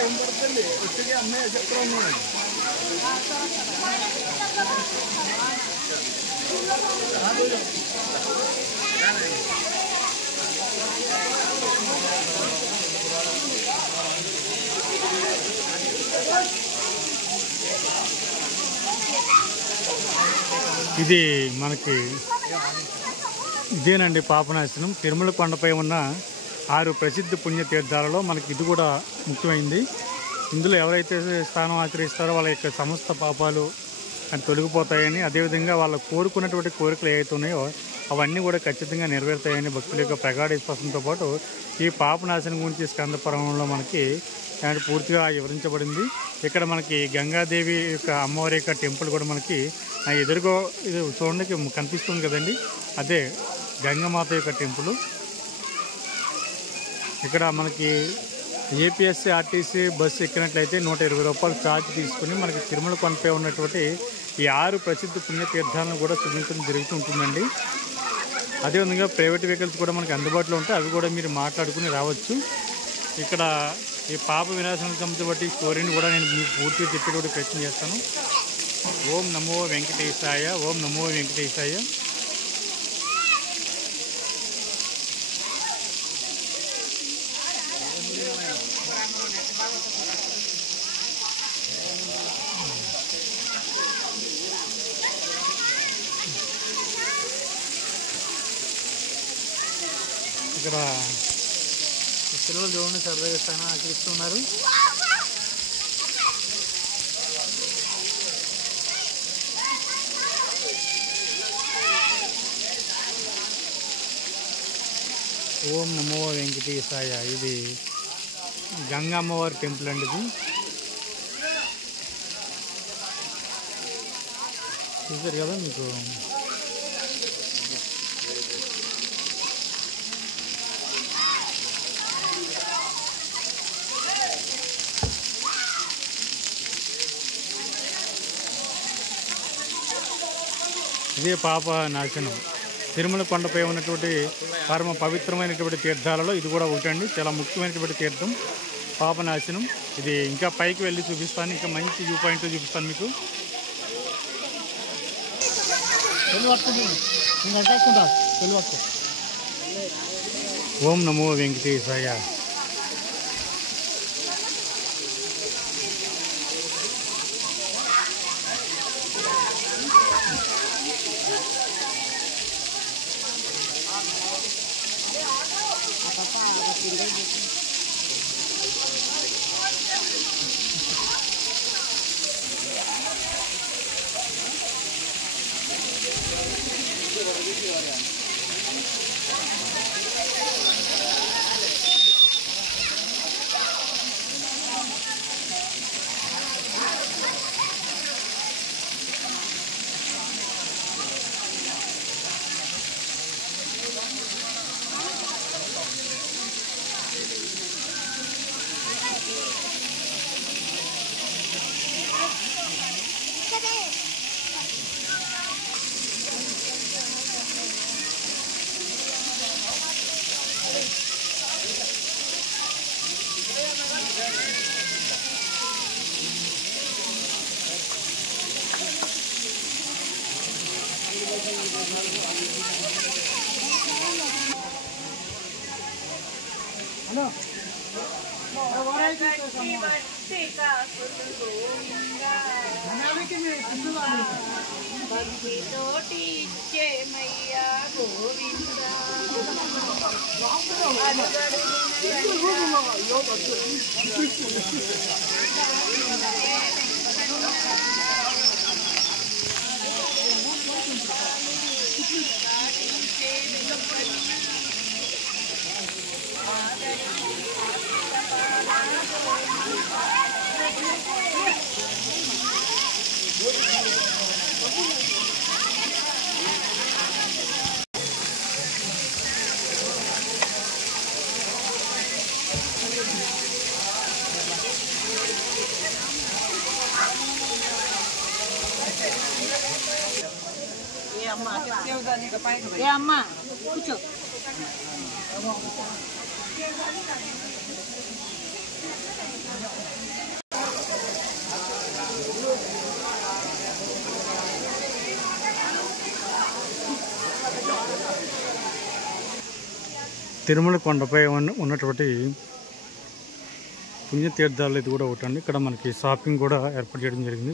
Time పడుతుంది వచ్చి అమ్మాయి చెప్తాను ఇది మనకి ఇదేనండి పాపనాశనం. తిరుమల కొండపై ఉన్న 6 ప్రసిద్ధ పుణ్యతీర్థాలలో మనకి ఇది కూడా ముఖ్యమైంది. ఇందులో ఎవరైతే స్థానం ఆచరిస్తారో వాళ్ళ యొక్క సమస్త పాపాలు అని తొలగిపోతాయని, అదేవిధంగా వాళ్ళు కోరుకున్నటువంటి కోరికలు ఏవైతే ఉన్నాయో అవన్నీ కూడా ఖచ్చితంగా నెరవేరుతాయని భక్తుల యొక్క ప్రగాఢ విశ్వాసంతో పాటు ఈ పాపనాశనం గురించి స్కంద పురాణంలో మనకి పూర్తిగా వివరించబడింది. ఇక్కడ మనకి గంగాదేవి యొక్క అమ్మవారి యొక్క టెంపుల్ కూడా మనకి ఎదురుగా ఇది చూడండి కనిపిస్తుంది కదండి, అదే గంగమాత యొక్క టెంపుల్. ఇక్కడ మనకి ఏపీఎస్సీ ఆర్టీసీ బస్సు ఎక్కినట్లయితే 120 రూపాయలు ఛార్జ్ తీసుకుని మనకి తిరుమల కొండపై ఉన్నటువంటి ఈ 6 ప్రసిద్ధ పుణ్యతీర్థాలను కూడా చూపించడం జరుగుతుంటుందండి. అదేవిధంగా ప్రైవేట్ వెహికల్స్ కూడా మనకి అందుబాటులో ఉంటాయి, అవి కూడా మీరు మాట్లాడుకుని రావచ్చు. ఇక్కడ ఈ పాప వినాశనానికి సంబంధించి స్టోరీని కూడా నేను మీకు పూర్తిగా చెప్పేటువంటి ప్రయత్నం చేస్తాను. ఓం నమో వెంకటేశాయ, ఓం నమో వెంకటేశాయ. ఇక్కడ పిల్లలు చూడండి సరదాగా స్థానం ఆచరిస్తున్నారు. ఓం నమో వెంకటేశాయ. ఇది గంగమ్మవారి టెంపుల్ అండి. ఇది చూసారు కదా మీకు. ఇదే పాప నాశనం. తిరుమల కొండపై ఉన్నటువంటి పరమ పవిత్రమైనటువంటి తీర్థాలలో ఇది కూడా ఒకటండి. చాలా ముఖ్యమైనటువంటి తీర్థం పాపనాశనం. ఇది ఇంకా పైకి వెళ్ళి చూపిస్తాను, ఇంకా మంచి వ్యూ పాయింట్ చూపిస్తాను మీకు. ఓం నమో వెంకటేశాయ. ఏ అమ్మా కూర్చో. తిరుమల కొండపై ఉన్నటువంటి పుణ్యతీర్థాలు ఇది కూడా ఒకటి అండి. ఇక్కడ మనకి షాపింగ్ కూడా ఏర్పాటు చేయడం జరిగింది.